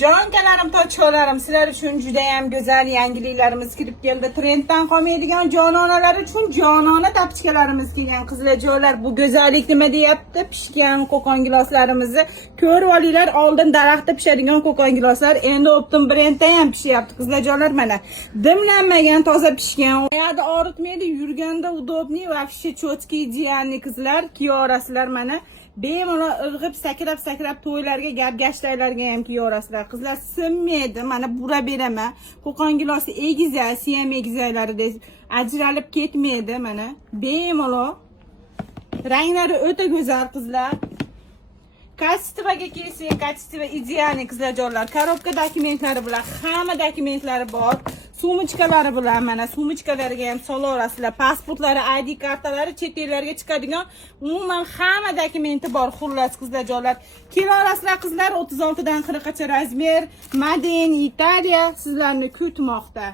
Jonkalarim, tochkalarim, sizlar uchun juda ham go'zal yangiliklarimiz kirib keldi. Trenddan qolmaydigan jononalar uchun jonona tapchkalarimiz kelgan. Qizlarjo'lar, bu go'zallik nima deyapti? Pishgan qo'qon giloslarimizni ko'rib olinglar. Oldin daraxtda pishadigan qo'qon giloslar endi Optim brendda ham pishyapti. Qizlarjo'lar, mana dimlanmagan, toza pishgan. Oyog'ida og'ritmaydi, yurganda udobniy, вообще cho'tki idеальный qizlar kiyorasizlar mana. Bemalol irg'ib sakrab to'ylarga, gap-gashtaylarga ham kiyorasizlar. Qizlar sinmaydi. Mana bura beraman. Qo'qon gilosi egizak, siyam egizaklarida ajralib ketmaydi mana. Bemalol. Ranglari o'ta go'zal qizlar. Kachestivaga kelsak, kachestiva idealniy qizlarjo'lar. Korobka dokumentlari bilan, hamma dokumentlari bor. Sumочкалari bilan mana sumочкалariga ham solarasizlar. Pasportlari, ID kartalari, chet ellarga chiqadigan umuman hamma dokumenti bor. Xullas qizlarjo'lar, kelarasizlar qizlar. 36 dan 40 gacha razmer, Made in Italia sizlarni kutmoqda.